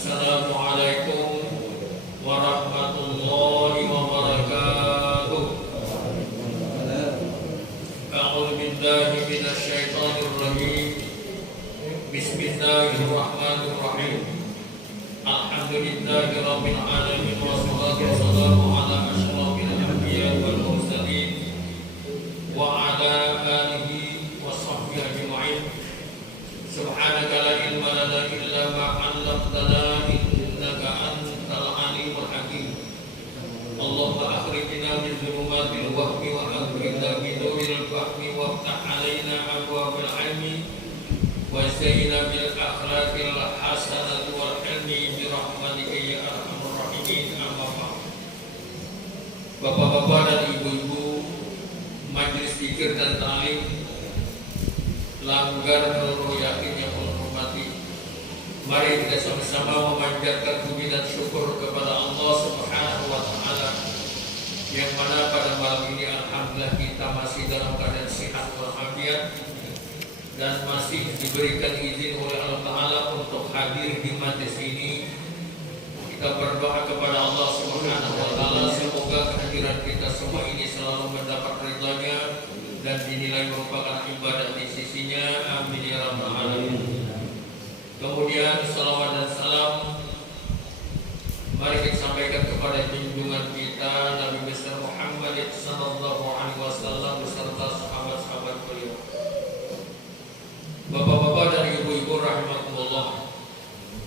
Assalamualaikum warahmatullahi wabarakatuh. A'udzu billahi minasy syaithanir rajim. Bismillahirrahmanirrahim. Alhamdulillahi rabbil alamin wassalatu wassalamu ala asyrafil anbiya'i wal mursalin wa ala alihi washabbihi ajma'in. Subhanaka la ilma lana illa ma 'allamtana innaka antal alimul hakim. Allahumma akhrijna min dhulumatil wahmi wa akhrijna min nuril fahmi waftah 'alaina abwaabal 'ilmi wa zayyinna bil akhlaqil hasanati wal hilmi bi rahmatika ya arhamar rahimin. Amma ba'd. Bapak-bapak dan ibu-ibu majelis zikir dan ta'lim, langgar Nurul Yakin yang Allah hormati, mari kita sama-sama memanjatkan puji dan syukur kepada Allah Subhanahu wa Ta'ala, yang mana pada malam ini alhamdulillah kita masih dalam keadaan sehat walafiat dan masih diberikan izin oleh Allah Ta'ala untuk hadir di majlis ini. Kita berdoa kepada Allah Subhanahu wa Ta'ala, semoga kehadiran kita semua ini selalu mendapat ridha-Nya dan dinilai merupakan ibadah di sisinya. Amin ya rabbal alamin. Kemudian salawat dan salam mari kita sampaikan kepada junjungan kita Nabi besar Muhammad sallallahu alaihi wasallam beserta sahabat-sahabat beliau. Bapak-bapak dan ibu-ibu rahimakumullah,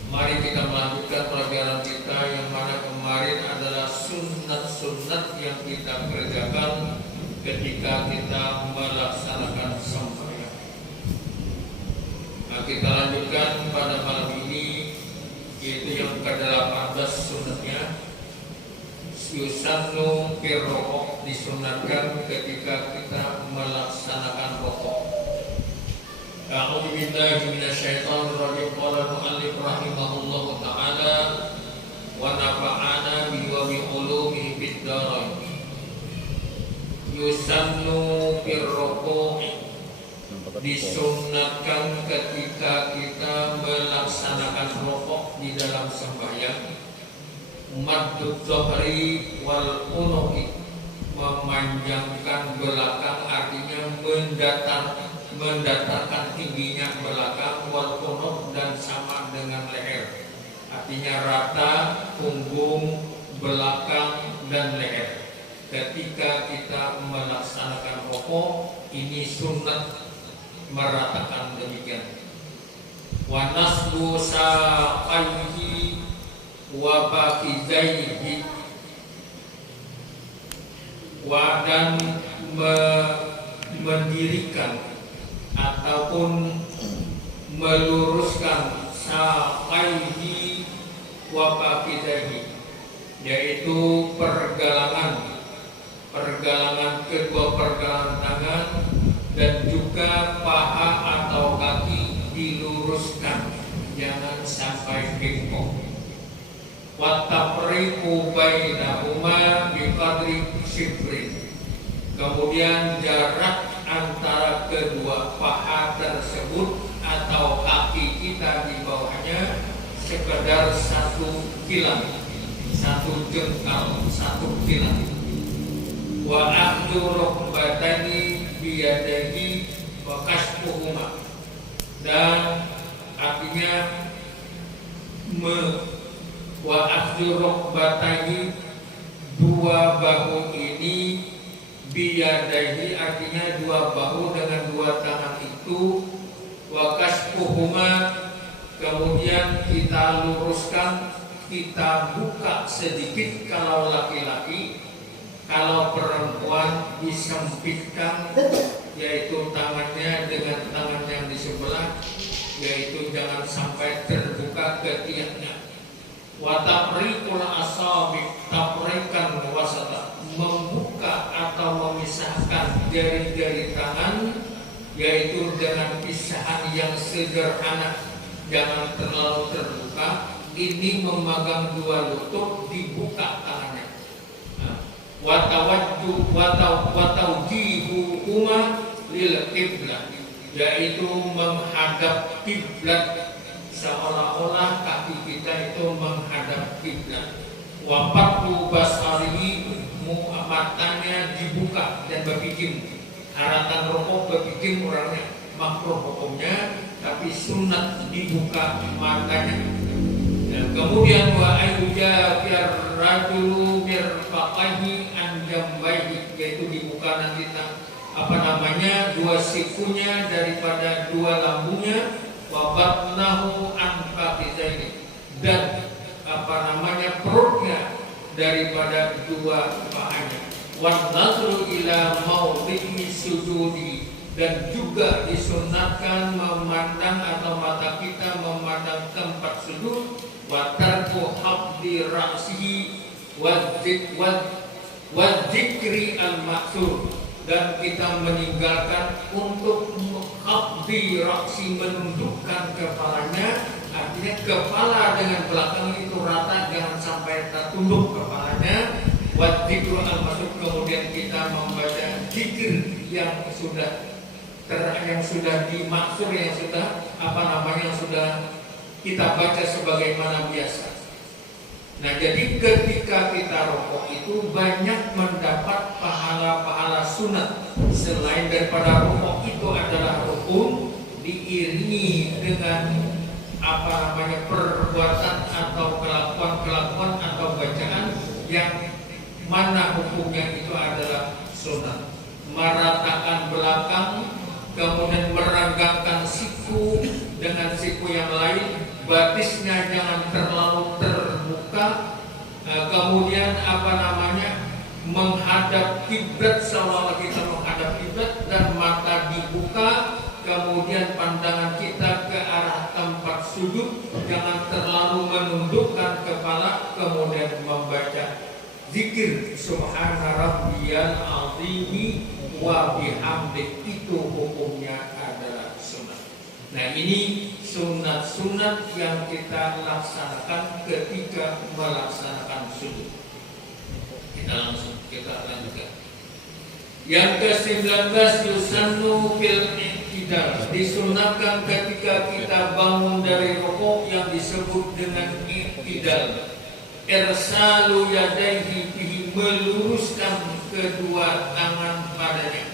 mari kita melanjutkan pelajaran kita yang mana kemarin adalah sunnat-sunnat yang kita kerjakan ketika kita melaksanakan sembahyang. Nah, kita lanjutkan pada malam ini, yaitu yang ke-18 sunnatnya. Yusannu firrokok, disunatkan ketika kita melaksanakan rokok. A'udzu billahi minasyaitonir rajim. Qala al-mu'allif rahimahullahu ta'ala wa nafa'ana bi wa bi ulumihi fid dharain. Yusannu firroko'i, disunatkan ketika kita melaksanakan rokok di dalam sembahyang. Maddud dhahri wal unuqi, memanjangkan belakang, artinya mendatarkan tingginya belakang, wal unuq, dan sama dengan leher, artinya rata punggung, belakang, dan leher. Ketika kita melaksanakan rukuk, ini sunat meratakan demikian. Wa nasbu saqaihi wa fakizaihi, wa, dan mendirikan ataupun meluruskan saqaihi wa fakizaihi, yaitu pergelangan kedua pergelangan tangan dan juga paha atau kaki diluruskan, jangan sampai bengkok. Wa tafriqu bainahuma biqadri shibrin, kemudian jarak antara kedua paha tersebut atau kaki kita di bawahnya sekedar 1 kilan, 1 jengkal, 1 kilan. Wa akhdhu rukbatani biyadihi wa kashfuhuma, dan artinya wa akhdhu rukbatani, dua bahu ini, biyadihi artinya dua bahu dengan dua tangan itu, wa kashfuhuma, kemudian kita luruskan, kita buka sedikit kalau laki-laki. Kalau perempuan disempitkan, yaitu tangannya dengan tangan yang di sebelah, yaitu jangan sampai terbuka ketiaknya. Wa tafriqul asabi, tafriqan wasata, membuka atau memisahkan jari-jari tangan, yaitu dengan pisahan yang sederhana, jangan terlalu terbuka. Ini memegang dua lutut, dibuka tangannya. Watawjihuhuma lil qiblah, yaitu menghadap kiblat seolah-olah kaki kita itu menghadap kiblat. Wafatu basarihi, matanya dibuka dan berbikin. Aratan rokok berbikin orangnya makruh hukumnya, tapi sunat dibuka matanya. Nah, kemudian wa ayyuja biar rajulu mirfaqaihi an jambaihi, yaitu dibuka nanti dua sikunya daripada dua lambungnya, wa batnahu an faqizaini, dan perutnya daripada dua pahanya. Wan nazru ila mawdi'i sujudi, dan juga disunatkan memandang atau mata kita memandang tempat sujud. Wa tarku habdi ra'sihi wa dzikri al-maksur, dan kita meninggalkan untuk habdi ra'si, menundukkan kepalanya. Artinya kepala dengan belakang itu rata, jangan sampai tertunduk kepalanya. Wa dzikru al-maksur, kemudian kita membaca zikir yang sudah dimaksur, yang sudah yang sudah kita baca sebagaimana biasa. Nah, jadi ketika kita rokok itu banyak mendapat pahala-pahala sunat. Selain daripada rokok itu adalah rukun, diiringi dengan perbuatan atau kelakuan atau bacaan yang mana hukumnya itu adalah sunat. Meratakan belakang, kemudian meranggangkan siku dengan siku yang lain, batisnya jangan terlalu terbuka, kemudian menghadap kiblat, seolah kita menghadap kiblat, dan mata dibuka, kemudian pandangan kita ke arah tempat sujud, jangan terlalu menundukkan kepala, kemudian membaca zikir subhana rabbiyal azimi wa bihamdi, itu hukumnya adalah sunat. Nah, ini sunat-sunat yang kita laksanakan ketika melaksanakan sujud. Kita lanjutkan. Yang ke-19, yusannu fil i'tidal, disunatkan ketika kita bangun dari rukuk yang disebut dengan i'tidal. Irsalu yadaihi bihi, meluruskan kedua tangan padanya.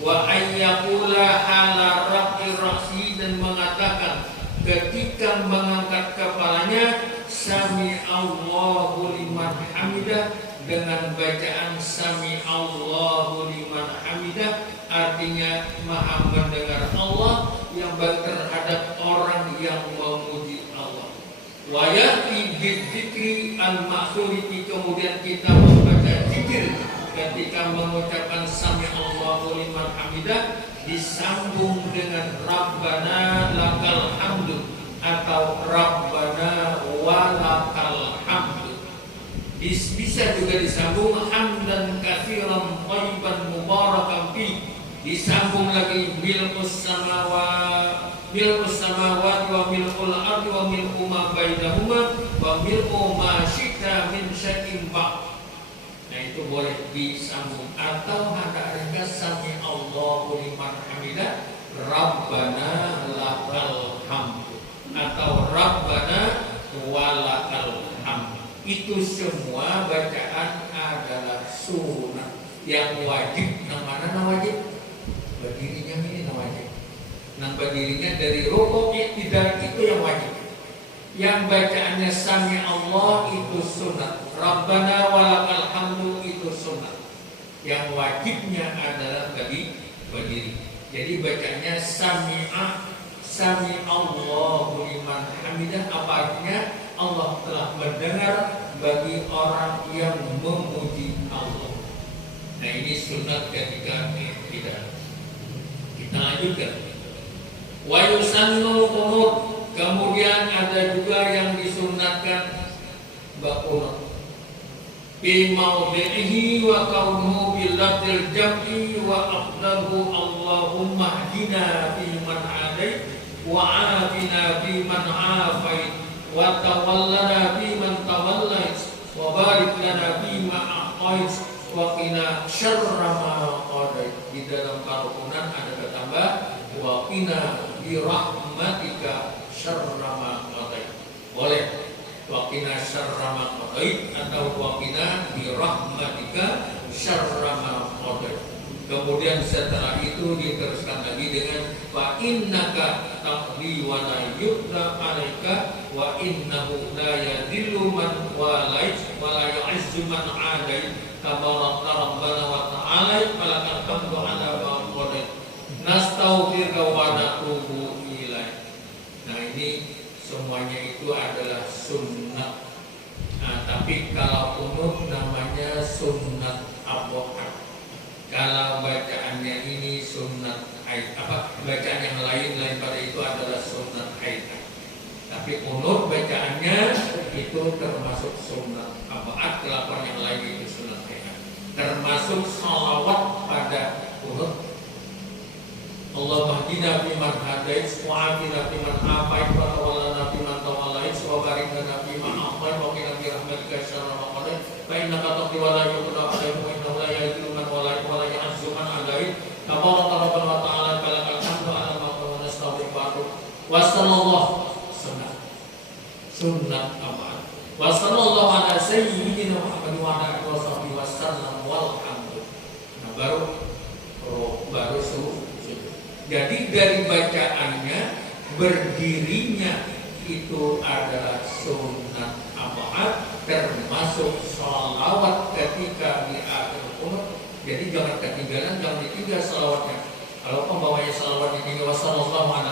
Wa ayyaqula hala rafi ra'si, dan mengatakan ketika mengangkat kepalanya, sami Allahu liman hamidah, dengan bacaan sami Allahu liman hamidah, artinya maha mendengar Allah yang terhadap orang yang memuji Allah. Wa ya'ti bidzikri al-ma'suri, kemudian kita membaca zikir ketika mengucapkan sami Allahu liman hamidah, disambung dengan Rabbana lakal hamdu atau Rabbana walakal hamdu. Bisa juga disambung hamdan katsiran thayyiban mubarakan fi, disambung lagi mil'us samawati wa mil'ul ardi wa mil'u ma bainahuma wa mil'u ma syi'ta min syai'in ba'd. Nah, itu boleh disambung, atau hendak ringkas sami Allahu liman hamidah Rabbana lakal hamdu atau Rabbana walakal hamdu. Itu semua bacaan adalah sunnah. Yang wajib, yang mana wajib? Berdirinya ini wajib. Nah, berdirinya dari rukuk i'tidal itu yang wajib. Yang bacaannya sami Allah itu sunnah. Rabbana walakal hamdu itu sunnah. Yang wajibnya adalah berdiri. Jadi bacanya sami Allahu liman hamidah, apa artinya? Allah telah mendengar bagi orang yang memuji Allah. Nah, ini sunat ketika i'tidal. Kita lanjutkan. Wa yusannu qunut, kemudian ada juga yang disunatkan qunut. Bi mawdi'ihi wa kaunuhu bil lafzil jam'i wa afdaluhu Allahumma hdina fi man hadait wa afina fi man afait wa tawallana fi man tawallait wa barik lana fi ma a'tait wa qina syarra ma qadait. Di dalam kerukunan ada bertambah wa qina bi rahmatika syarra ma qadait. Boleh waqina syarra ma qadait atau waqina bi rahmatika syarra ma qadait. Kemudian setelah itu diteruskan lagi dengan wa innaka taqdi wa la yuqda 'alaika wa innahu la yadhillu man walait wa la yu'izzu man 'adait tabaraka rabbana wa ta'ala falakal hamdu 'ala ma qadait nastaghfiruka wa natubu ilaik. Nah, ini semuanya itu adalah sunnah. Nah, tapi kalau kunut namanya sunnat abohat. Kalau bacaannya ini sunnat haid, bacaan yang lain pada itu adalah sunnat haid. Tapi kunut bacaannya itu termasuk sunnat abohat, kelakuan yang lain itu sunnat haid. Termasuk salawat pada kunut. Allahumma hdina fiman hadait wa afina fiman afait wa tawallana fiman tawallait wa barik lana fima a'tait wa qina bi rahmatika syarra ma qadait fa innaka taqdi wa la yuqda 'alaika wa innahu la yadhillu man walait wa la yu'izzu man 'adait tabaraka rabbana wa ta'ala falakal hamdu 'ala ma qadait wa nastaghfiruka wa sallallahu sunnat amal wa sallallahu ala sayyidina Muhammad wa ala alihi wa sallam walhamdulillah. Nah, baru sujud. Jadi dari bacaannya, berdirinya itu adalah sunnat abohat, termasuk sholawat ketika di akhir qunut. Jadi jangan ketinggalan, jangan ditinggal sholawatnya. Kalau pembawanya sholawat ditinggal wasallallahu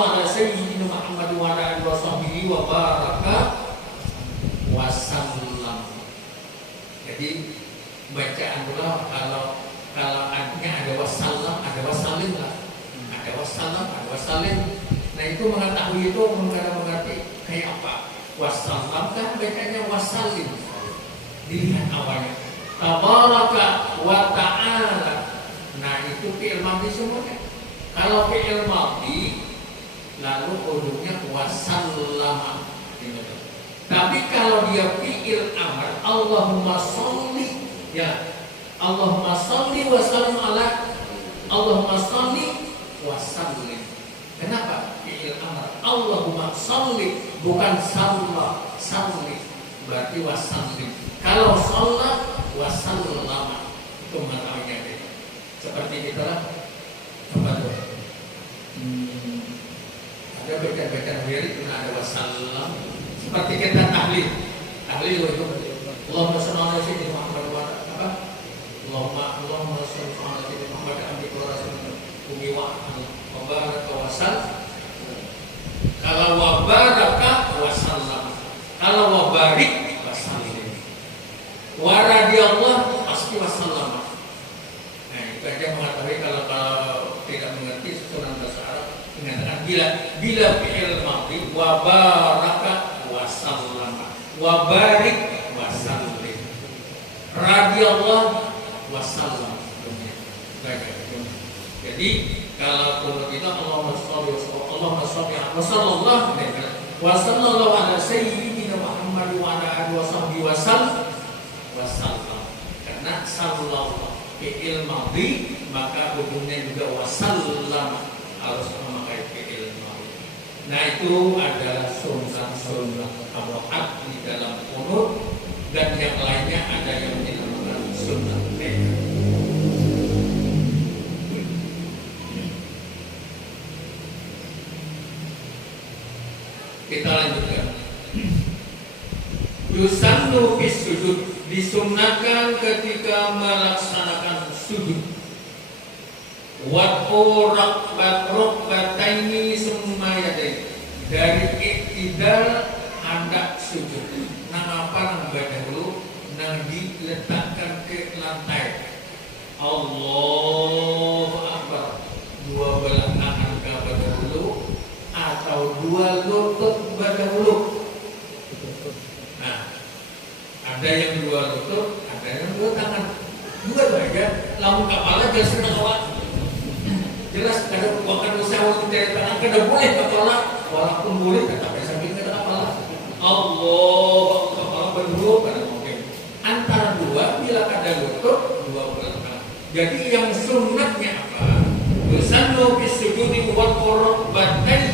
ala sayyidina Muhammad wa ala alihi wasahbihi wa baraka wasallam. Jadi bacaan doa kalau artinya ada wassalam, ada wassalim lah, ada wassalam, ada wassalim. Nah, itu mengetahui itu mengerti kayak apa. Wassalam kan bacanya wassalim. Dilihat awalnya. Tabaraka wa ta'ala. Nah, itu fi'il madhi semuanya. Kalau fi'il madhi lalu ujungnya wasallama. Tapi kalau dia fi'il amr, Allahumma sholli, ya Allahumma sholli wa sallim ala Allahumma sholli wa sallim. Kenapa? Fi'il amr. Allahumma sholli, bukan salla, salli. Berarti wa sallim. Kalau shalla wa sallama, itu maknanya. Seperti kita lah. Coba tuh. Ada bacaan-bacaan wirid ada wa sallam. Seperti kita tahlil. Tahlil itu Allahumma sholli ala sayyidina Muhammad wa ala Allahumma sholli ala sayyidina Muhammad abdika wa rasulika wa baraka wa sallam. Kalau wa baraka wa sallam, kalau wa barik wa sallim, wa radiyallahu pasti wa sallam. Nah, itu aja mengetahui. Kalau tidak mengerti susunan bahasa Arab, mengatakan bila fi'il madhi wa baraka wa sallam wa barik wa sallim radiyallahu wasallam. Jadi kalau kunut itu Allahumma sholli wa sallallahu ala sayyidina Muhammad wa ala alihi wasahbihi wasallam. Karena sallallahu fi'il madhi, maka ujungnya juga wasallam, harus memakai fi'il madhi. Nah, itu adalah sunnah abohat di dalam kunut, dan yang lainnya ada yang dinamakan sunnah. Kita lanjutkan. Yusannu bis sujud, disunahkan ketika melaksanakan sujud. Wad'u rukbataini summa yadaini, dari iktidal hendak sujud. Nang apa nang dahulu nang diletakkan ke lantai. Allahu Akbar. Dua belah tangan ke dahulu atau dua lutut dahulu. Nah, ada yang dua lutut, ada yang dua tangan. Dua aja. Lamun kepala jelas awak. Jelas kada bukan usaha dari tangan kada boleh kepala, walaupun boleh tetap sambil kada kepala. Allah kepala berdua pada mungkin. Antara dua bila kada lutut dua belah tangan. Jadi yang sunnahnya apa? Yusannu bis sujudi wal rukbataini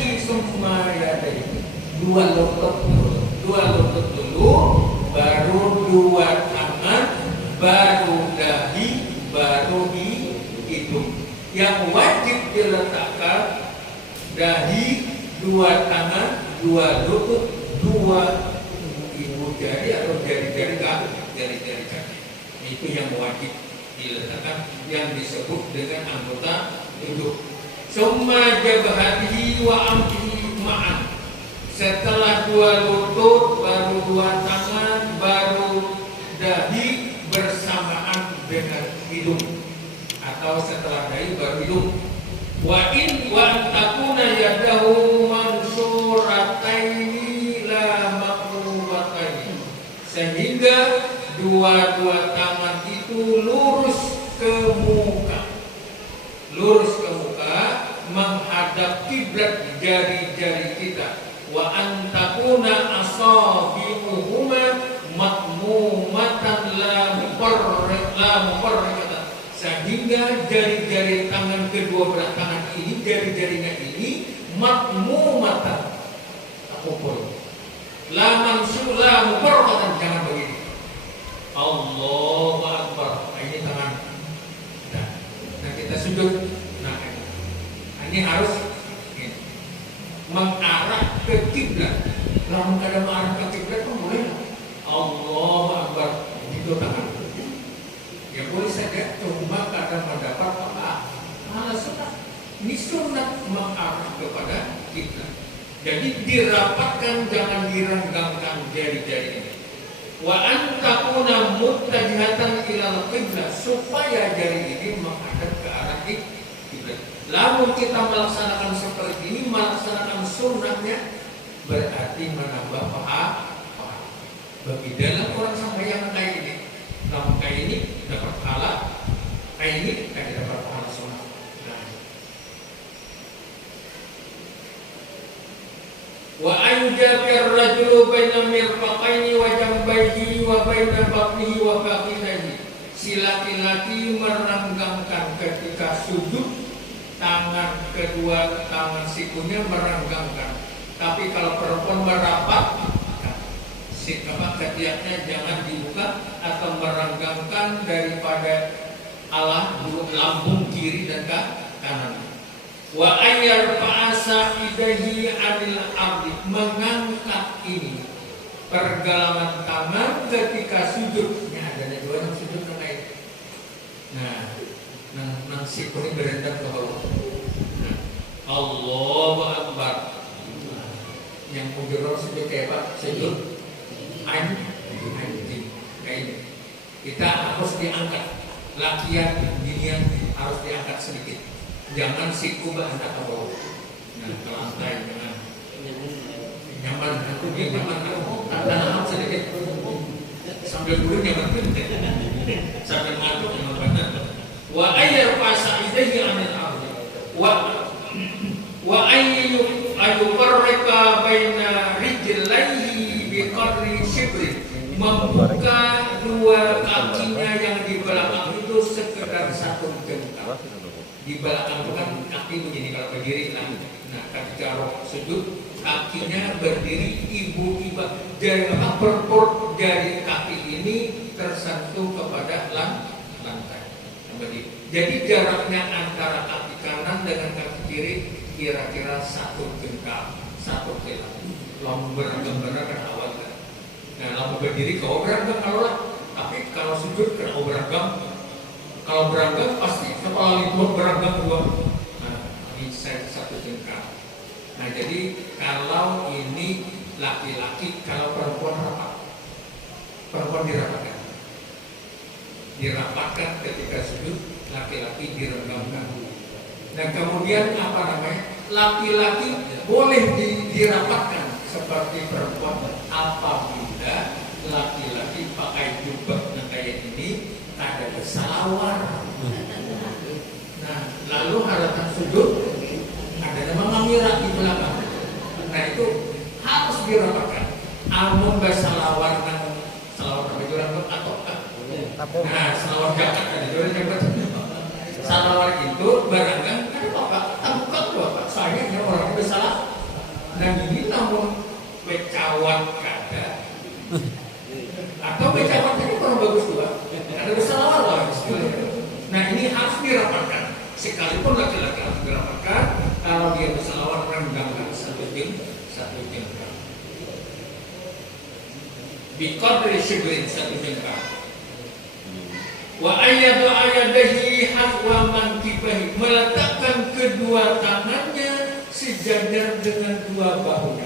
dua lutut dulu, baru dua tangan, baru dahi, baru di hidung. Yang wajib diletakkan dahi, dua tangan, dua lutut, dua ibu jari atau jari-jari kaki. Itu yang wajib diletakkan, yang disebut dengan anggota tubuh. Summa jabhatihi wa amtihi ma'an. Setelah dua lutut, baru dua tangan, baru dahi bersamaan dengan hidung, atau setelah dahi baru hidung. Wa in wa takuna yadahu mansurataini la maqrubataini. Sehingga dua-dua tangan itu lurus ke muka, menghadap kiblat jari-jari kita. Wa antakuna asabi'uhuma makmumatan la mufarriqatan. Sehingga jari-jari tangan kedua belah tangan ini, jari-jarinya ini makmumatan, la mufarriqatan, jangan begini. Allahu Akbar. Nah, ini tangan. Nah, kita sujud. Nah, ini harus mengarah ke kiblat. Kalau ada mengarah ke kiblat, boleh. Allahu Akbar. Itu tangan. Ya boleh saja, cuma kadang mendapat pahala sunat. Ini sunat mengarah kepada kiblat. Jadi dirapatkan, jangan direnggangkan jari-jari ini. Wa antakuna muttajihatan ilal qiblah, supaya jari ini menghadap ke arah kiblat. Lalu kita melaksanakan seperti ini, melaksanakan sunnahnya, berarti menambah pahala. Bagi dalam orang sampai yang kayak ini, namun kayak ini dapat pahala, kayak ini kan dapat pahala sunnah. Wa anjabir rajulu baina mirfaqaini wa jambayhi wa baina batnihi wa fakhidhihi. Si laki-laki merenggangkan ketika sujud, tangan kedua, tangan sikunya merenggangkan. Tapi kalau perempuan merapat, ketiaknya jangan dibuka atau merenggangkan daripada lambung kiri dan kanan. Wa ayyar fa'asa idahi anil ardi, mengangkat ini pergelangan tangan ketika sujud. Ini adanya dua yang sujud naik. Nah, sikuni berendam ke bawah. Allahu Akbar. Yang mujur sujud kayak apa? Sujud anjing kayak ini. Kita harus diangkat. Lakian ginian harus diangkat sedikit. Jangan siku bahan ke bawah. Nah, ke lantai jangan. Nyaman, aku nyaman. Tanam sedikit. Sambil dulu nyaman bener. Sambil ngantuk nyaman bener. Wa ayyar fasaidahi anil ardi. Wa ayyufarrika baina rijlaihi biqadri shibri. Membuka dua kakinya yang di belakang itu sekedar satu jengkal. Di belakang itu kan kaki begini kalau berdiri. Nah, ketika sujud kakinya berdiri ibu-iba, jari perpur jari kaki ini tersentuh kepada lantai. Jadi jaraknya antara kaki kanan dengan kaki kiri kira-kira satu jengkal, satu kelap. Lalu beragam-beragam kan awal kan. Nah, lalu berdiri kau beragam kalau lah, tapi kalau sujud kan kau beragam. Kalau beragam pasti kepala itu beragam dua. Nah, ini satu jengkal. Nah, jadi kalau ini laki-laki, kalau perempuan rapat, perempuan dirapatkan ketika sujud, laki-laki direnggangkan. Dan kemudian apa namanya? Laki-laki boleh dirapatkan seperti perempuan apabila laki-laki pakai jubah kayak ini, ada bersalawar. Nah, lalu haratan sujud ada nama mengira di belakang. Nah, itu harus dirapatkan. Amun bersalawar dan salawar baju rambut atau nah, salawar jakat tadi jualan jakat. Salawar itu barangkali ada bapak, bukan bapak. Soalnya orang bersalah. Dan ini namun becawat kada. Atau becawat ini kurang bagus juga. Ada bersalawat lah. Nah ini harus dirapatkan. Sekalipun laki-laki harus dirapatkan. Kalau dia bersalawat rendangkan satu jengkal. Biqadri shibrin satu jengkal. Wa ayyadu ayyadahi haswa mankibahi, meletakkan kedua tangannya sejajar dengan dua bahunya.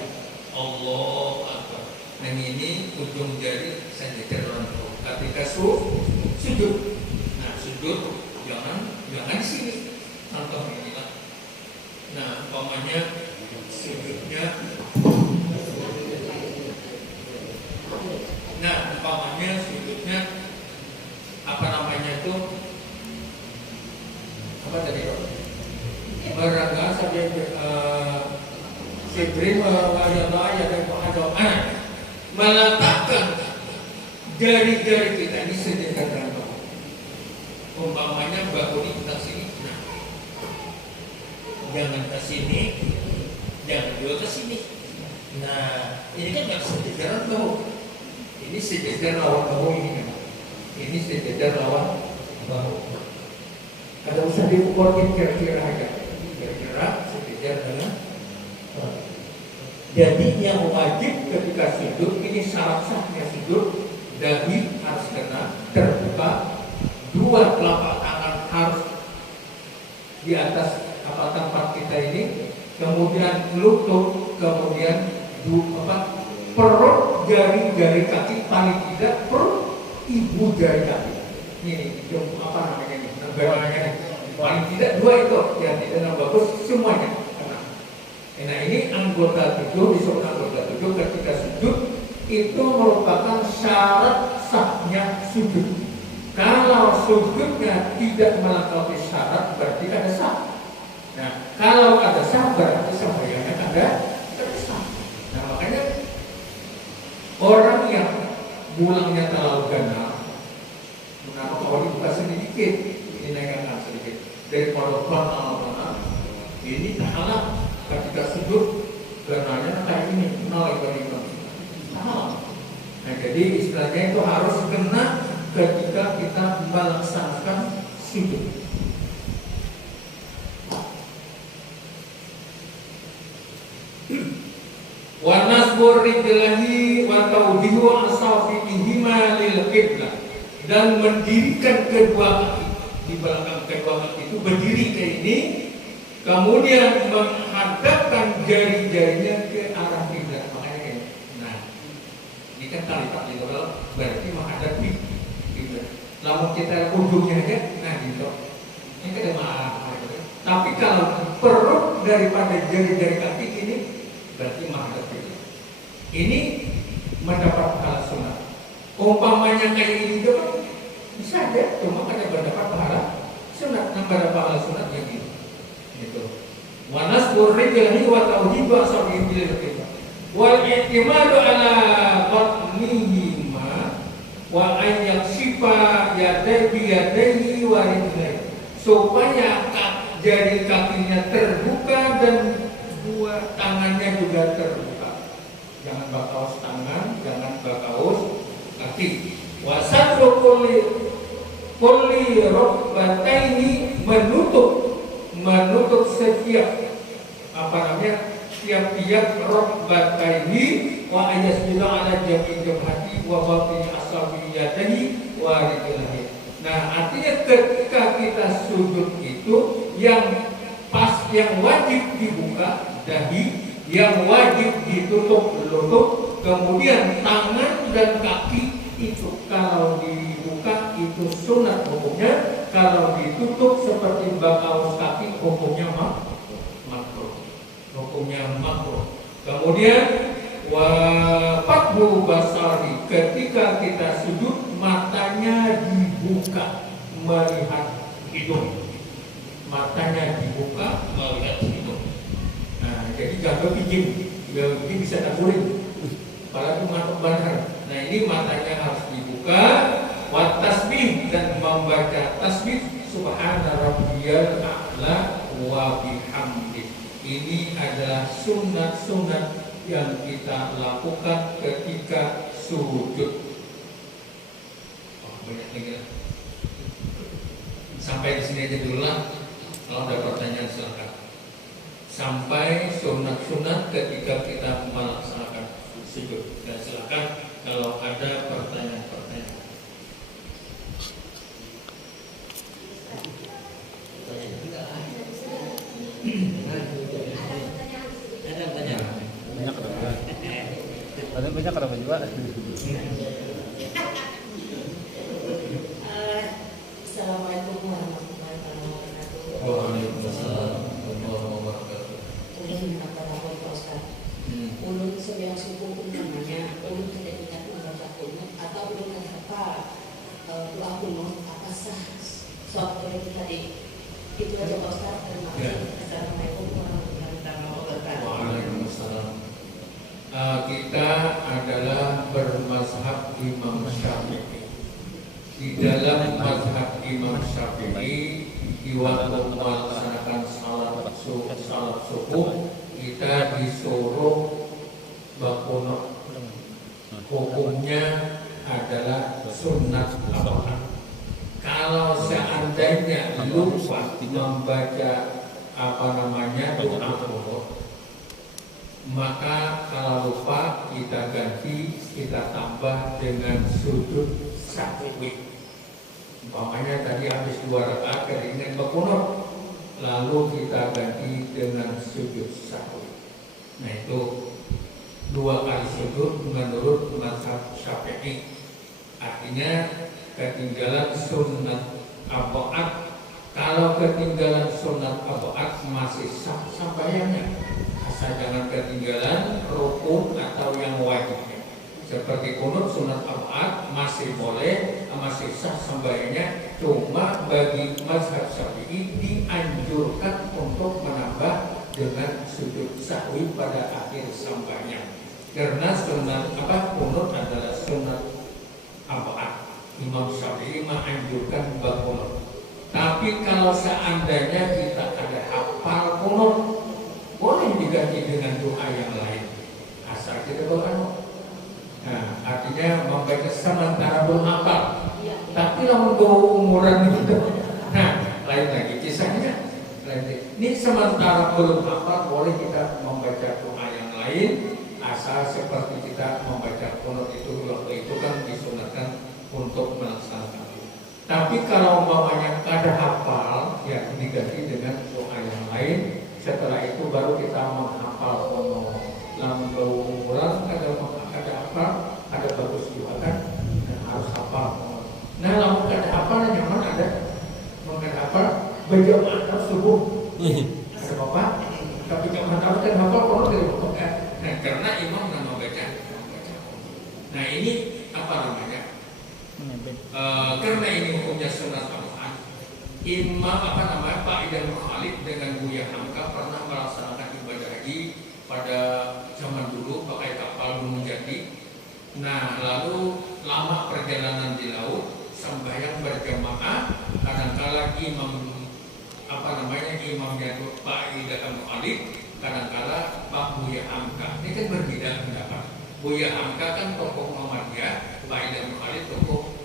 Allah Akbar. Nah ini ujung jari sejajar dengan bahu. Ketika sujud. Nah sujud jangan di sini. Contoh inilah. Nah umpamanya sujudnya. Apa namanya itu? Apa tadi? Merangga sampai Sibrin meletakkan jari-jari kita ini sejajar dengan bahu. Umpamanya bahu ini kita sini, nah, jangan ke sini, jangan juga ke sini. Nah, ini kan nggak sejajar bahu. Ini sejajar lawan bahu ini kan. Ini sejajar lawan bahu. Ada usah diukurkan kira-kira aja. Kira-kira sejajar dengan bahu. Jadi yang wajib ketika sujud, ini syarat sahnya sujud, dahi harus kena terbuka, dua telapak tangan harus di atas tempat kita ini, kemudian lutut, kemudian perut, jari-jari kaki, paling tidak perut ibu jari kaki. Ini apa namanya ini? Negaranya paling tidak dua itu yang tidak bagus semuanya. Nah ini anggota tujuh, disebut anggota tujuh ketika sujud itu merupakan syarat sahnya sujud. Kalau sujudnya tidak melengkapi syarat berarti ada sah. Nah kalau ada sah berarti sembahyangnya ada sah. Nah makanya orang yang bulangnya terlalu ganal, kenapa kalau dibuka sedikit, ini naikkan sedikit dari pondok pelan, ini salah. Ketika sujud ganalnya kayak ini, nah jadi istilahnya itu harus kena ketika kita melaksanakan sujud. Wa nasbur rijlahi wa tawdihu asafi'ihima lil qiblah, dan mendirikan kedua kaki di belakang kedua kaki itu berdiri kayak ini, kemudian menghadapkan jari-jarinya ke arah kiblat. Makanya ini. Nah, ini kan talipak gitu, berarti menghadap kiblat. Lalu kita ujungnya aja, nah gitu. Ini kan maaf. Tapi kalau perut daripada jari-jari kaki ini berarti menghadap kiblat. Ini mendapat pahala sunat. Umpamanya kayak ini juga bisa aja, cuma kada mendapat pahala sunat. Yang pada pahala sunat yang ini. Itu. Wa nasbur rijlahi wa tawhibu asabihi bil qiblah. Wal i'timadu ala batnihima wa an yaksifa yadayhi wa rijlaihi, supaya jari kakinya terbuka dan dua tangannya juga terbuka. Jangan bakaus tangan, jangan bakaus kaki. Wa satru kulli rukbataini, menutup setiap tiap rukbataini wa ayasjuda ala jami' jabhati wa batini asabi yadahi wa rijlahi. Nah artinya ketika kita sujud itu yang wajib dibuka dahi, yang wajib ditutup lutut, kemudian tangan dan kaki itu kalau dibuka itu sunat hukumnya, kalau ditutup seperti bakaus kaki hukumnya makruh. Kemudian wafadhu basari, ketika kita sujud matanya dibuka melihat hidung. Matanya dibuka melihat hidung. Nah jadi jangan bijim bisa taburin. Apalagi mata benar. Nah ini matanya harus dibuka. Wa tasbih, dan membaca tasbih subhana rabbiyal a'la wa bihamdi. Ini adalah sunat-sunat yang kita lakukan ketika sujud. Oh, banyak lagi lah. Sampai di sini aja dulu lah. Kalau ada pertanyaan silakan. Sampai sunat-sunat ketika kita melaksanakan sujud. Dan silakan kalau ada pertanyaan-pertanyaan. Banyak kenapa juga? Assalamualaikum warahmatullahi wabarakatuh. Waalaikumsalam warahmatullahi wabarakatuh. Ulun apa lapor Pak Ustaz? Ulun sebelah suku pun namanya. Ulun tidak ingat membaca kunut atau ulun ada apa doa kunut apa sah soal itu tadi. Itu aja Pak Ustaz. Terima kasih. Assalamualaikum warahmatullahi wabarakatuh. Waalaikumsalam. Kita adalah bermazhab Imam Syafi'i. Di dalam mazhab Imam Syafi'i, di waktu melaksanakan salat subuh, kita disuruh berkunut. Hukumnya adalah sunnat abad. Kalau seandainya lupa membaca doa kunut, maka kalau lupa kita ganti, kita tambah dengan sujud sahwi. Umpamanya tadi habis 2 rakaat keinginan berkunut, lalu kita ganti dengan sujud sahwi. Nah itu 2 kali sujud menurut mazhab Syafi'i. Artinya ketinggalan sunat abad. Kalau ketinggalan sunat abad masih sah sambayangnya. Asal jangan ketinggalan rukun atau yang wajibnya. Seperti kunut sunat abad masih boleh, masih sah sembahyangnya. Cuma bagi mazhab Syafi'i dianjurkan untuk menambah dengan sujud sahwi pada akhir sembahyang. Karena sunat kunut adalah sunat abad. Imam Syafi'i menganjurkan berkunut. Tapi kalau seandainya kita ada hafal kunut, boleh diganti dengan doa yang lain. Asal kita berkunut. Nah, artinya membaca sementara belum hafal. Tapi lamun umuran itu, nah lain lagi kisahnya. Ini sementara belum hafal, boleh kita membaca doa yang lain. Asal seperti kita membaca kunut itu waktu itu kan disunatkan untuk melaksanakan. Tapi kalau umpamanya ada hafal, ya diganti dengan doa yang lain. Setelah itu baru kita menghafal kunut. Lamun berumuran ada apa, ada bagus juga kan, harus hafal. Nah, lalu ada apa nyaman ada, mungkin apa, berjamaah subuh, ada bapak, tapi jangan tahu kan hafal kalau dari bapak. Nah, karena imam nggak membaca. Nah, ini apa namanya? Karena ini hukumnya sunat abad. Imam Pak Idan Khalid dengan Buya Hamka pernah melaksanakan ibadah haji pada zaman dulu pakai kapal Gunung Jati. Nah, lalu lama perjalanan di laut, sembahyang berjamaah, kadangkala imamnya itu Pak Idan Khalid, kadangkala Pak Buya Hamka. Ini kan berbeda pendapat. Buya Hamka kan tokoh Muhammadiyah, Pak Idan Khalid tokoh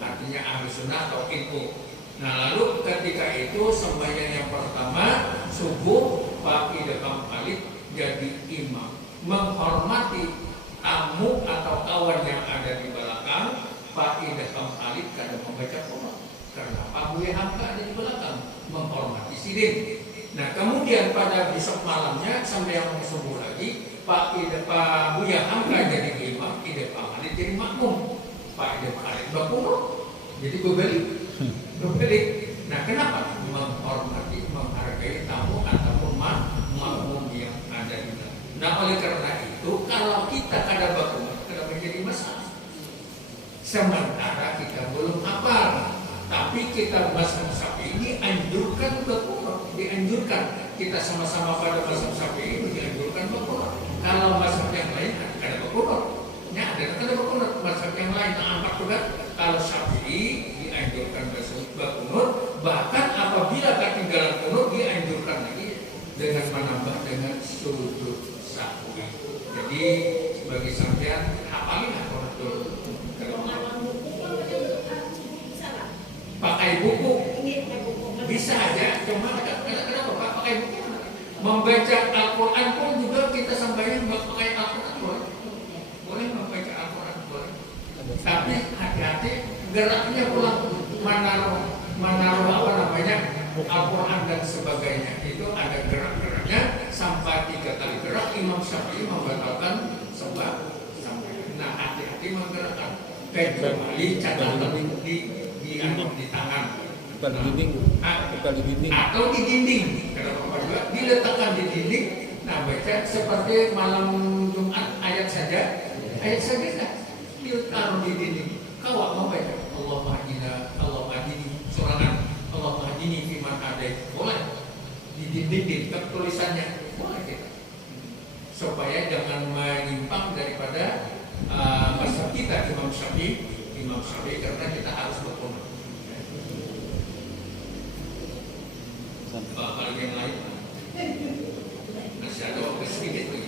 artinya ahli sunnah atau NU. Nah, lalu ketika itu sembahyang yang pertama subuh, Pak Idan Khalid jadi imam, menghormati tamu atau kawan yang ada di belakang. Pak Idan Khalid kadang membaca kunut karena Pak Buya Hamka ada di belakang, menghormati sidin. Nah, kemudian pada besok malamnya sampai yang subuh lagi, Pak Buya Hamka jadi imam, Idan Khalid jadi makmum. Pak Idan Khalid berkunut, jadi berbalik. Nah, kenapa? Menghormati, menghargai tamu ataupun makmum yang ada di dalam. Nah, oleh karena itu, kalau kita kada berkunut, kada menjadi masalah. Sementara kita belum hafal, tapi kita mazhab Syafi'i ini anjurkan berkunut, dianjurkan. Kita sama-sama pada mazhab Syafi'i ini dianjurkan berkunut. Kalau mazhab yang lain ada berkunut. Ya, ada berkunut. Mazhab yang lain angkat juga. Kalau Syafi'i dianjurkan berkunut, bahkan apabila ketinggalan kunut dianjurkan lagi dengan menambah dengan sujud sahwi. Membaca Al-Quran pun juga kita sampaikan pakai Al-Quran boleh. Boleh membaca Al-Quran boleh. Tapi hati-hati geraknya pula menaruh apa namanya Al-Quran dan sebagainya. Itu ada gerak-geraknya sampai 3 kali gerak. Imam Syafi'i membatalkan sampai. Nah, hati-hati menggerakkan. Kecuali catatan di tangan. Bukan di dinding, bukan di dinding. Atau di dinding. Kenapa juga diletakkan di dinding. Nah, baca seperti malam Jumat ayat saja enggak ditaruh di dinding. Kau mau baca Allah mahdini surangan Allah mahdini fiman adai boleh di dinding di tulisannya boleh kita supaya jangan menyimpang daripada mazhab kita Imam Syafi'i karena kita harus berkomitmen. Apa lagi yang lain? Masih ada waktu sedikit lagi.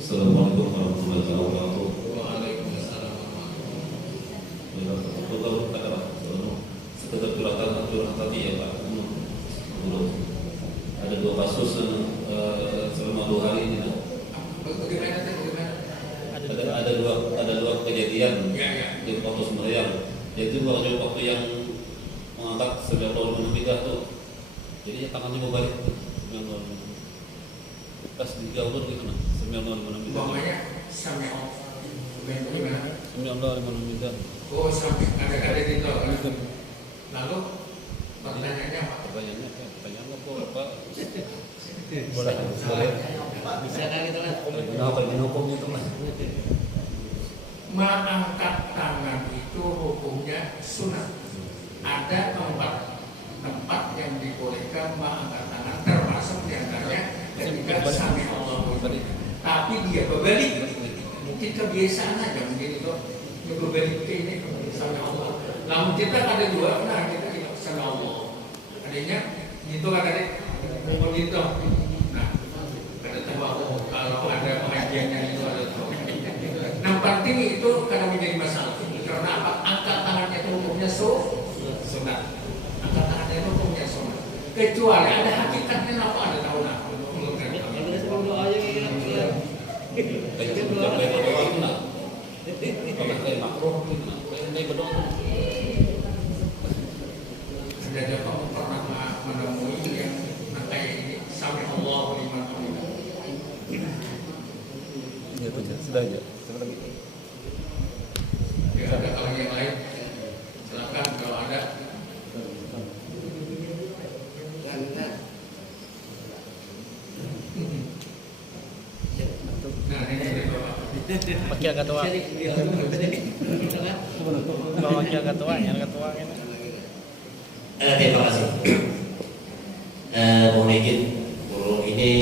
Assalamualaikum warahmatullahi wabarakatuh. Waalaikumsalam warahmatullahi wabarakatuh. Sekedar curhatan tadi ya Pak. Ada 2 kasus selama 2 hari ini. Ada dua kejadian di Kota Semarang. Yaitu waktu yang mengangkat sebelah tahun menikah tuh. Jadi tangannya mau balik. Pas digaulur gimana? Umpamanya Sami'allah gimana? Sami'allah liman hamidah. Oh, sampai ada itu. Lalu pertanyaannya apa? Pertanyaan apa? Boleh. Bisa kan itu lah. Hukum itu lah. Mengangkat tangan itu hukumnya sunat. Ada tempat yang dibolehkan mengangkat tangan termasuk diantaranya ketika Sami'allah. Tapi dia berbalik. Mungkin kebiasaan aja mungkin itu dia berbalik ke ini Sami'allah. Namun kita ada 2, nah kita tidak Sami'allah. Adanya itu katanya mau gitu. Nah, ada tahu kalau ada pengajiannya itu ada tahu. Nah, penting itu karena menjadi masalah. Karena apa? Angkat tangannya itu hukumnya sunat. Angkat tangannya itu hukumnya sunat. Kecuali ada hakikatnya apa ada tahu nah. Ada kamu pernah menemui yang kayak ini Sami'allahu liman hamidah? Ya sudah aja. Ya, ada kalau yang lain silakan kalau ada. Nah, ini dari Bapak. Pakai ketua. Bawa ketua, yang ketua ini. Terima kasih. Mohon izin, burung ini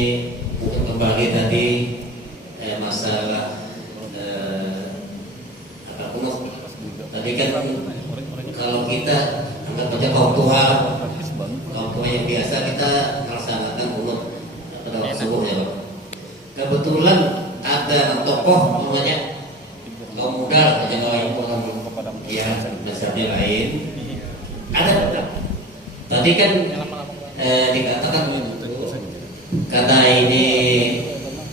bukan kembali tadi masalah apa kunut. Tapi kan kalau kita anggap saja kaum tua yang biasa kita melaksanakan kunut pada waktu subuh ya Pak. Kebetulan ada tokoh namanya kaum muda yang ya dasarnya lain ada. Tadi kan dikatakan karena ini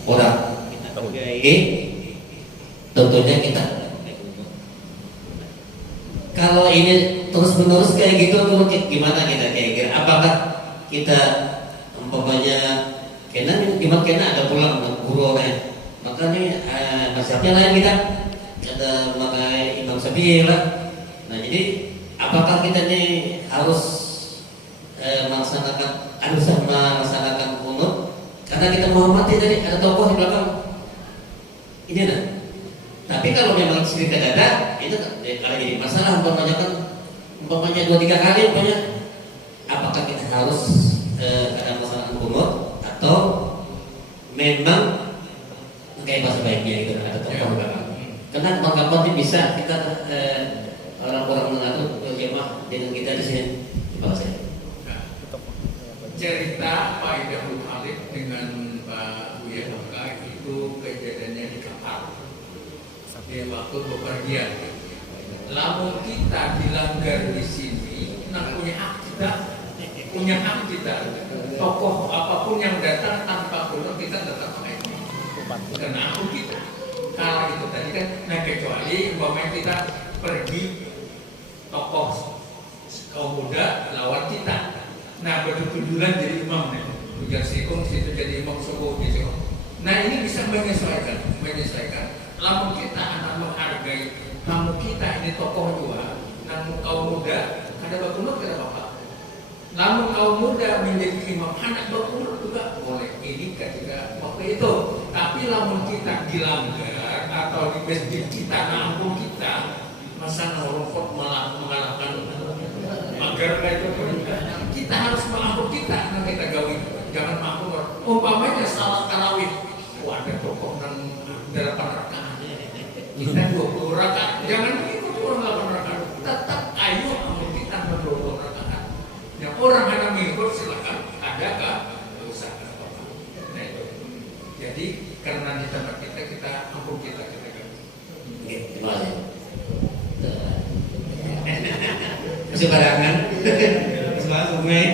orang kita hargai, tentunya kita. Kalau ini terus menerus kayak gitu, gimana kita kira? Apakah kita umpamanya kena ada pulang guru orang, makanya masalahnya lain kita ada pakai Imam Syafi'i lah. Nah jadi apakah kita ini harus melaksanakan kunut karena kita menghormati tadi ada tokoh di belakang ini nah. Tapi kalau memang sedikit ada itu kalau jadi masalah umpamanya 2-3 kali umpamanya apakah kita harus ada melaksanakan kunut atau memang kayak bahasa baiknya gitu ada tokoh di belakang. Karena kapan bisa kita orang-orang mengatur jemaah dengan kita di sini. Terima kasih. Cerita Pak Idahul Khalid dengan Dia waktu bepergian. Lamun kita dilanggar di sini, nah punya hak kita. Tokoh apapun yang datang tanpa kuno kita tetap pakai. Karena aku kita. Kalau itu tadi kan, nah kecuali umpamanya kita pergi tokoh kaum muda lawan kita. Nah betul-betulan jadi imam nih. Ujar sikung situ jadi imam subuh di situ. Nah ini bisa menyesuaikan. Lamun kita anak menghargai, namun kita ini tokoh juga, namun kaum muda ada bakunut tidak apa-apa. Namun kaum muda menjadi imam anak bakunut juga boleh. Ini ketika waktu itu. Tapi lamun kita dilanggar atau di masjid kita, nampung kita, masa ngerokok malah mengalahkan agar itu kita harus mengampun kita nanti kita gawi. Jangan mampu umpamanya salat tarawih. Ada tokoh dan 8 rakaat. Kita 20 rakaat. Jangan ikut orang 8 rakaat. Tetap ayo ampun kita 20 rakaat. Yang orang ada mengikut silakan. Adakah? Tidak usah. Nah itu. Jadi karena di tempat kita ampun kita. Oke, terima kasih. Masih barangan. Semangat sungai.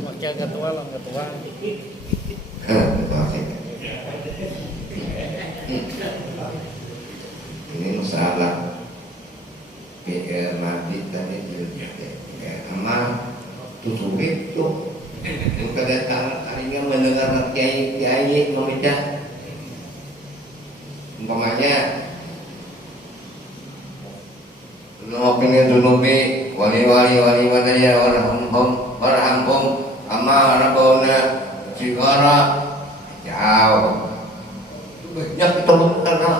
Wakil ketua lah, ketua. Ini masalah PR Madrid tadi sama sulit tuh. Kedatangan harinya mendengar kiai meminta umpamanya Nuhopini dunubi wali wadaya warhamhum ama rabbuna sigara jauh banyak terlalu karena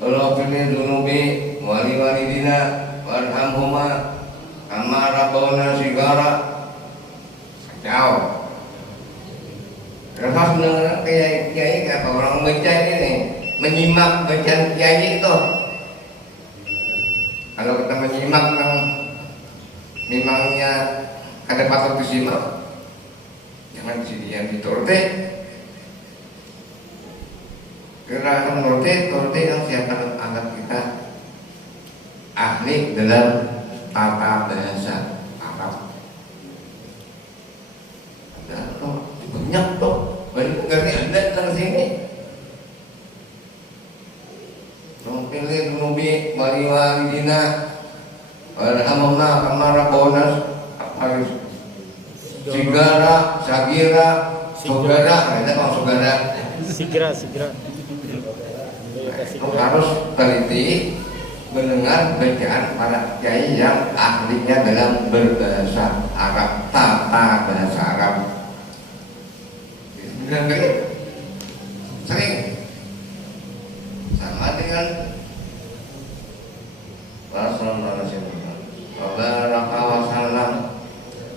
Nuhopini dunubi wali dina warhamhuma ama rabbuna sigara jauh. Lepas mendengar kiai apa orang baca ini menyimak bacaan kiai itu. Kalau kita menyimak memangnya ada patut disimak, jangan yang dituruti. Karena turuti yang siapa anak kita ahli dalam tata bahasa Arab. Ada banyak tuh, banyak ngerti ada dari sini. Pilih nubi wali dina warhamna kamara bonus harus sigara saudara ada kalau saudara Sigra harus teliti mendengar bacaan para kiai yang ahlinya dalam berbahasa Arab, tata bahasa Arab. Sering sama dengan Baraka wasallam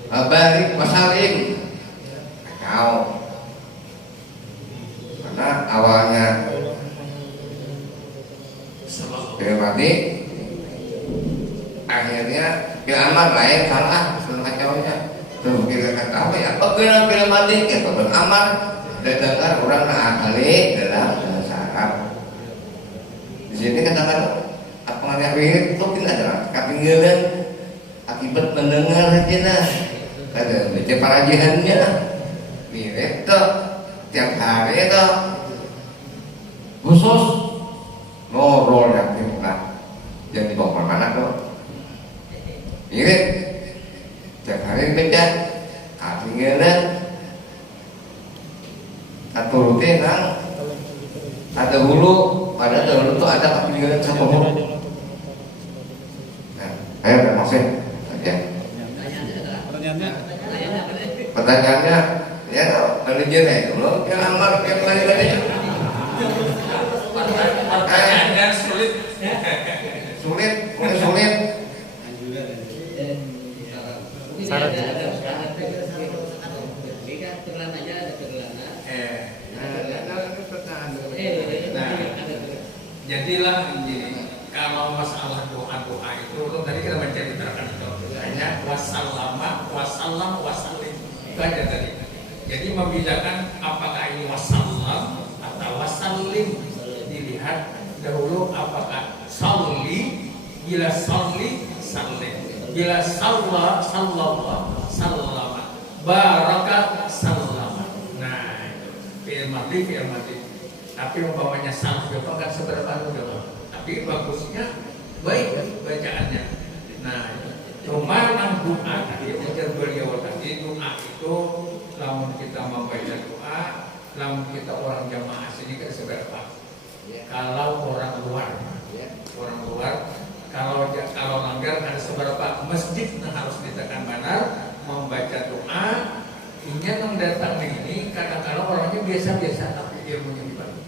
barik wasalim kau karena awalnya berarti akhirnya bila amat lain salah kacaunya tuh kita kata apa ya bila mati kita beramal dan dengar orang ahli dalam bahasa Arab. Di sini katakan apa namanya wirid itu tidak ada ketinggalan akibat mendengar saja nah ada baca parajihannya wirid itu tiap hari itu khusus ngobrol yang kita yang dibawa kemana tuh wirid tiap hari baca ketinggalan atau rutin ada hulu pada dahulu tuh ada ketinggalan satu hulu. Ayo masih oke. Pertanyaannya ya manajer dulu yang lamar yang lain-lainnya. Pertanyaan sulit. Sulit. Syarat. Jadilah begini, kalau masalah doa itu tadi kita baca di belakang itu hanya wassalam itu aja tadi. Jadi membedakan apakah ini wassalam atau wassalam. muslim dilihat dahulu apakah salli, bila salli salli, bila salla sallallahu sallama, baraka sallama. Nah itu fi'il madhi. Tapi umpamanya salaf itu kan seberapa dulu, tapi bagusnya baik bacaannya. Nah cuma doa tadi ujar beliau tadi, doa itu lamun kita membaca doa, lamun kita orang jamaah sini kan seberapa. Kalau orang luar, kalau langgar ada seberapa masjid harus ditekan benar membaca doa. Ini yang datang ini kadang-kadang orangnya biasa-biasa tapi ilmunya dibantu.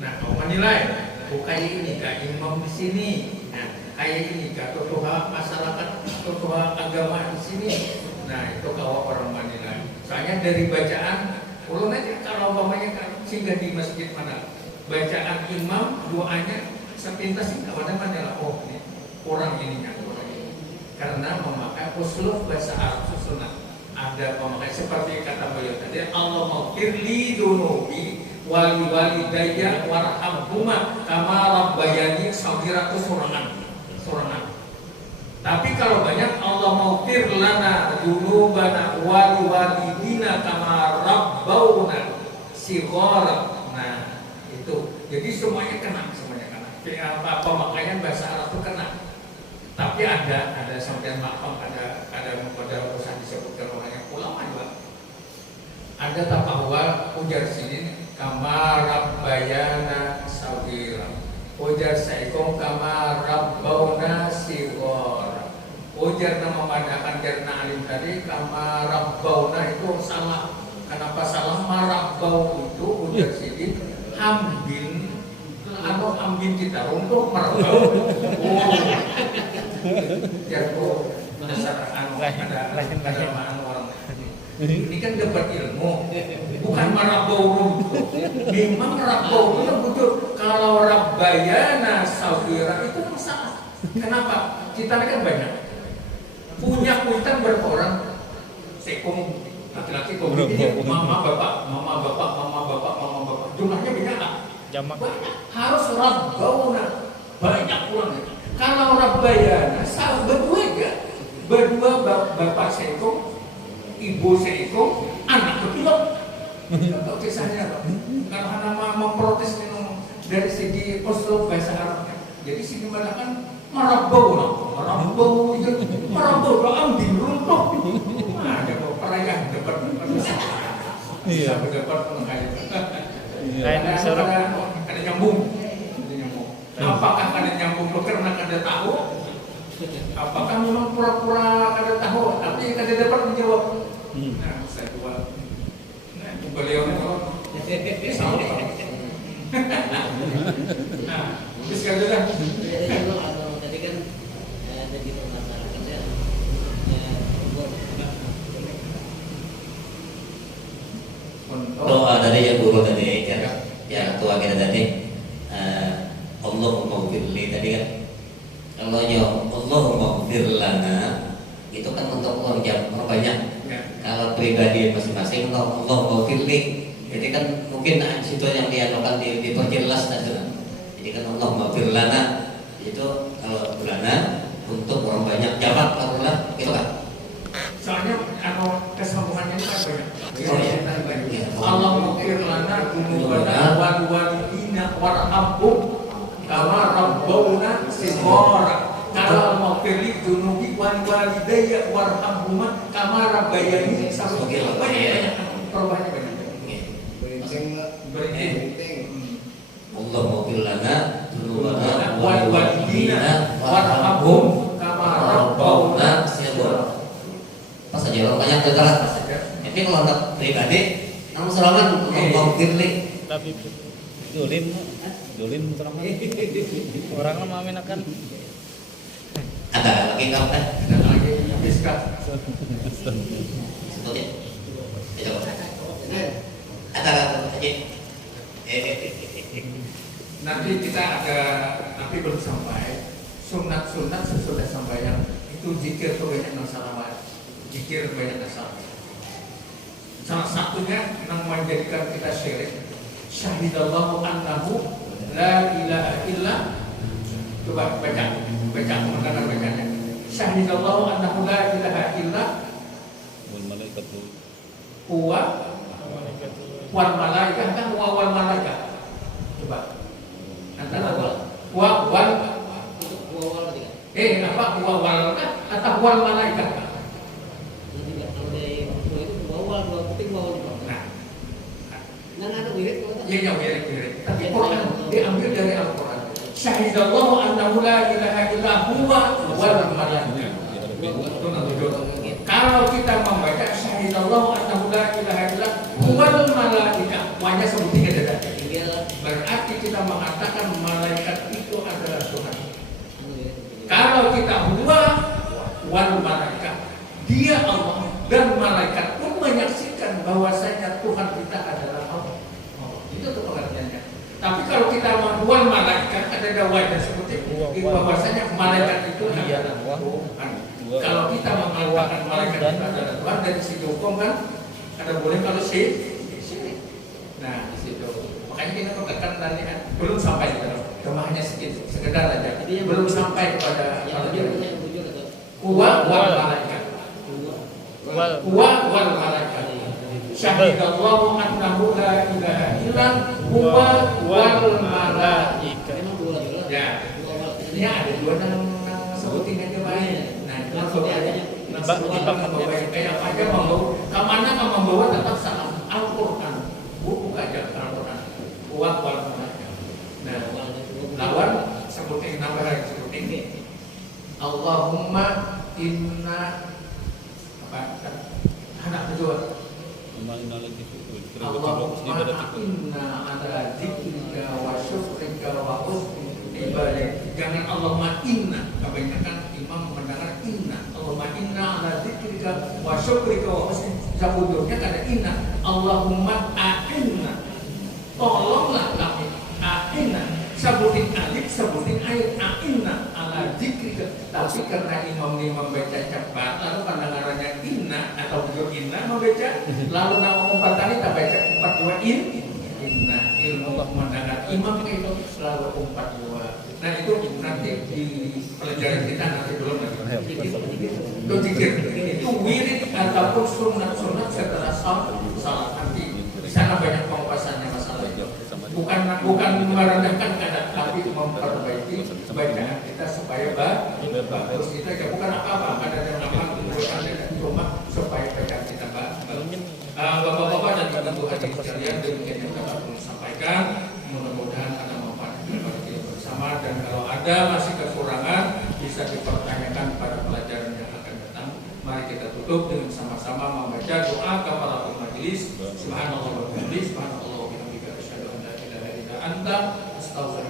Nah, mau menilai, kayak ini kak imam di sini, nah kayak ini kak tokoh masyarakat, tokoh agama di sini. Nah itu kalau orang menilai. Soalnya dari bacaan, ulun aja kalau umpamanya kan singgah di masjid mana, bacaan imam doanya sepintas sih mana oh ini kurang ininya kurang ini. Karena memakai uslub bahasa Arab susunan. Ada pemakai seperti kata beliau tadi, Allah maghfirli dunubi wali walidayya warhamhuma kama rabbayani shaghira surangan. Tapi kalau banyak Allah maghfir lana dunubana wali walidina kama rabbauna shighara. Nah, itu. Jadi semuanya kena. Pemakaian bahasa Arab itu kena. Tapi ada sampai makam, ada urusan disebutkan orangnya ulama juga. Ada tapahwa ujar sini kama rabbayana saghira, ujar saikom kama rabbauna shighara, ujar nama madakan jarna alim tadi kama rabbauna itu salah. Kenapa salah? Marabbau itu ujar sini ambil kita untuk marabbau. Jatuh dasar ada orang. Ini kan dapat ilmu, bukan marabau itu. Memang marabau itu betul. Kalau rabbayana saghira itu kan salah. Kenapa? Kita kan banyak. Punya kuitan berapa orang? Sekum laki-laki komedi, mama bapak. Jumlahnya banyak tak? Banyak. Harus rabbauna banyak uangnya. Kalau rabbayana salah berdua bapak seiko, ibu seiko, anak kecil. Tahu kisahnya Pak? Kalau anak memprotes dari segi uslub bahasa Arabnya. Jadi sini mana kan marabau itu ambil runtuh. Nah, ada perayaan dapat bisa dapat penghayatan. Ada nyambung. Apakah ada nyambung karena kada tahu? Apakah memang pura-pura kada tahu tapi kada dapat menjawab? Nah, saya buat. Nah, beliau menjawab. Nah, habis kada dah. Tadi kan ada di permasalahannya doa dari yang guru tadi ya tua kita tadi Allahumma ghfirli tadi kan. Kalau Allahumma ghfir lana itu kan untuk orang banyak. Kalau pribadi masing-masing Allahumma ghfirli. Jadi kan mungkin situ yang dianukan diperjelas saja. Jadi kan Allahumma ghfir lana itu kalau lana untuk orang banyak jamak lah gitu kan. Soalnya kesambungannya ini kan banyak. Oh, iya. Allahumma ghfir lana dzunubana wal walidina warhamhum kama rabbauna shighara. Kalau maghfirli dzunubi wal walidayya warhamhuma kama rabbayani shaghira. Banyak perubahannya banyak. Allah maghfir lana dzunubana wal walidina warhamhum kama rabbauna shighara. Pas aja orang banyak tergerak. Tapi kalau untuk pribadi, namun selamat Allah maghfirli. Tapi dolim terang orang lama minakan. Ada lagi kau kan? Ada lagi habiskan. Sebutnya. Coba. Ada lagi. Nanti kita ada, tapi belum sampai. Sunat sesudah sampai yang itu zikir tuh banyak masalah. Zikir banyak masalah. Salah satunya yang menjadikan kita syirik Syahidallahu annahu la ilaha illa. Coba baca mendengar bacanya. Syahidallahu annahu la ilaha illa wal malaikatu huwa wal malaikah kan wal malaikah. Coba. Antara wa wal apa wa wal atau wal malaikah. Iya, mirip. Tapi Quran diambil dari Al-Quran. Syahidallahu annahu la ilaha illa huwa wal malaikah. Kalau kita membaca syahidallahu annahu la ilaha illa huwal malaikah, wanya sebutin ada. Berarti kita mengatakan malaikat itu adalah Tuhan. Kalau kita huwa wal malaikah, dia Allah dan malaikat pun menyaksikan bahwasanya Tuhan kita adalah Allah. Itu tuh pengertiannya. Tapi kalau kita wal malaikat ada wajah seperti itu, bahwasanya malaikat itu adalah Tuhan. Kalau kita mengatakan malaikat itu adalah Tuhan, dari sisi hukum kan ada boleh, kalau syirik. Nah di situ makanya kita katakan tadi belum sampai hanya sedikit sekedar aja, belum sampai kepada huwa wal malaikat. Huwa wal malaikat. Syahidallahu annahu la ilaha illa huwa wal malaikat. Ya, ini ada dua yang sebutin aja baik. Nah, kayak aja membawa kemana kamu membawa tetap salam Al-Quran, buku aja Al-Quran. Huwa wal malaikat. Nah, lawan sebutin nama lagi sebutin ini. Allahumma inna anak kedua. Allahumma inna ala dzikrika wa syukrika wa husni ibadatik. Jangan Allahumma inna, kebanyakan imam mendengar inna. Allahumma inna ala dzikrika wa syukrika wa husni. Sebelumnya ada inna. Allahumma a'inna, tolonglah kami. A'inna, sebutin alif, sebutin ayat. A'inna ala dzikrika. Tapi karena imam membaca cepat, lalu pendengarannya inna atau huruf inna membaca, lalu nama umpat tadi tak baca umpat dua inna. Ilmu mendengar imam itu selalu umpat dua. Nah itu nanti di pelajaran kita nanti belum lagi. Itu zikir, itu wirid ataupun sunat setelah salat nanti. Di sana banyak pengupasannya masalah itu. Bukan merendahkan kadang, tapi memperbaiki bacaan kita supaya bagus. Kita ya bukan apa-apa, ada yang nama cuma supaya bacaan kita bagus. Bapak-bapak dan ibu hadirin sekalian, demikian yang dapat kami sampaikan. Mudah-mudahan ada manfaat bagi kita bersama, dan kalau ada masih kekurangan bisa dipertanyakan pada pelajaran yang akan datang. Mari kita tutup dengan sama-sama membaca doa kafaratul majelis. Subhanallah wa bihamdihi, subhanallah wa bihamdihi, asyhadu an la ilaha illa anta, astaghfiruka.